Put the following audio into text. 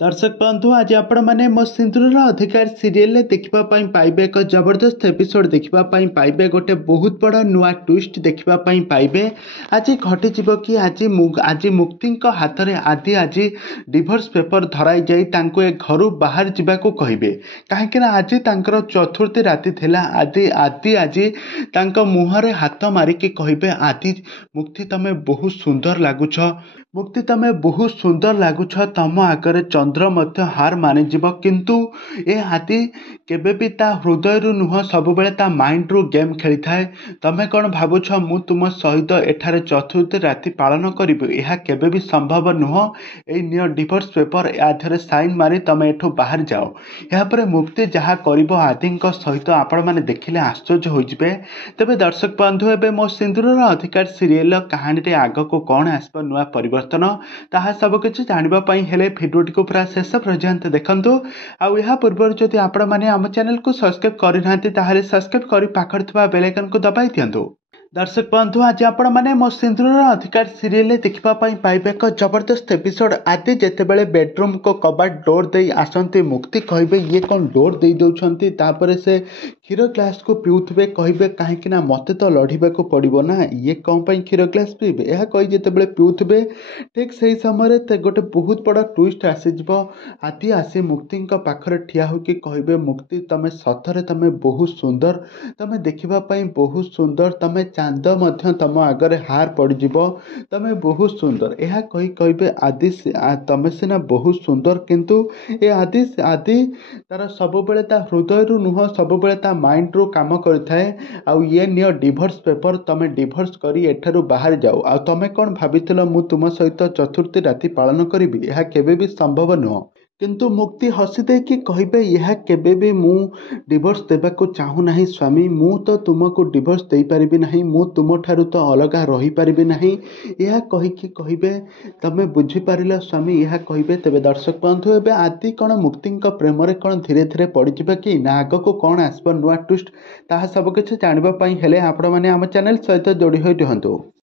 दर्शक बंधु आज आपण मैंने मो सिंदूर अधिकार सीरियल देखा पाइबे एक जबरदस्त एपिसोड देखा पाइबे गोटे बहुत बड़ नुआ ट्विस्ट देखा पाइबे। आज घटी कि आज मुक्ति हाथ में आदि आज डिवोर्स पेपर धराई जाई ए घर बाहर जावाक कहे कहीं आज चतुर्थी राति थिला। आदि आदि आज मुहर हाथ मारिकी कहे आदि मुक्ति तमें बहुत सुंदर लगुच, मुक्ति तमें बहुत सुंदर लगुच, तम आगे चंद्र मध्य हार मानिଯିव किंतु ए हाथी केबे भी ता हृदय रु नुह सब बेले ता माइंड रु गेम खेली थाए। तमें कौन भावुछ मु तुम सहित एठारे चतुर्थी राति पालन करिबि? यह केबे भी संभव नुह। ए नियो डिवोर्स पेपर आधरे साइन मारी तमें एठू बाहर जाओ। यहाँ पर मुक्ति जहाँ करिबो आदि सहित आपण माने देखिले आश्चर्य होइजिबे। तेबे दर्शक बंधु एबे मो सिंदूर अधिकार सीरियल कहानी रे आग को कौन आसब नुआ परिवर्तन ताहा सब किछि जानिबा पई हेले भिडियोटी को पूरा शेष पर्यंत देखंतु। आउ या पूर्व जदि आपण माने आम चैनल को सब्सक्राइब करिनांती ताहाले सब्सक्राइब करी पाखर थिबा बेल आइकन को दबाई दियंतु। दर्शक बंधु आज आपण मैंने मो सिंदूर अधिकार सीरियल देखा पाइबे एक जबरदस्त एपिसोड। आदि जितेबाला बेडरूम को कबाट डोर दे आसती मुक्ति कहे ये कौन डोर दे दौरान तापर से क्षीर ग्लास को पीउथे कहे कहीं मत तो लड़ाई को पड़ो ना ये कौन क्षीर ग्लास पीबे यह कही जितेबाला पीउथे ठीक से समय गोटे बहुत बड़ा ट्विस्ट आसीज। आदि आसी मुक्ति पाखरे ठिया होकि कहे मुक्ति तमें सतरे तमें बहुत सुंदर, तमें देखापी बहुत सुंदर, तमें चांद मध्य तम आगे हार पड़जिब, तमें बहुत सुंदर। यह कही कहे आदि तमें सीना बहुत सुंदर किंतु ए आदि आदि तार सब बेले ता हृदय रु नुह सब बेले ता माइंड रु काम करिथाए। आउ ये नियो डिवोर्स पेपर तमें डिवोर्स करी एठारु बाहर जाओ। आ तमें कौन भाविथिल मु तुम सहित चतुर्थी राति पालन करिबि? यह केबे भी संभव नुह। किंतु मुक्ति हसी देकी कहे यह केबे भी मु डिवोर्स देबाको चाहू नहीं स्वामी, मु तो तुमको डिवोर्स दे पारिबि नहीं, मु तुम ठारू तो अलग रही पारिबि नहीं। यह कहीकि कहे तमें बुझी पारिल स्वामी यह कहे। तेबे दर्शक बंधु एबे आदि कौन मुक्ति प्रेम रे कौन धीरे धीरे पड़िजिबा कि ना आग को कौन आसब नुआ ट्विस्ट ताहा सब किछि जानिबा पई हेले आपण माने आम चैनल सहित जोड़ी होई रहंतु।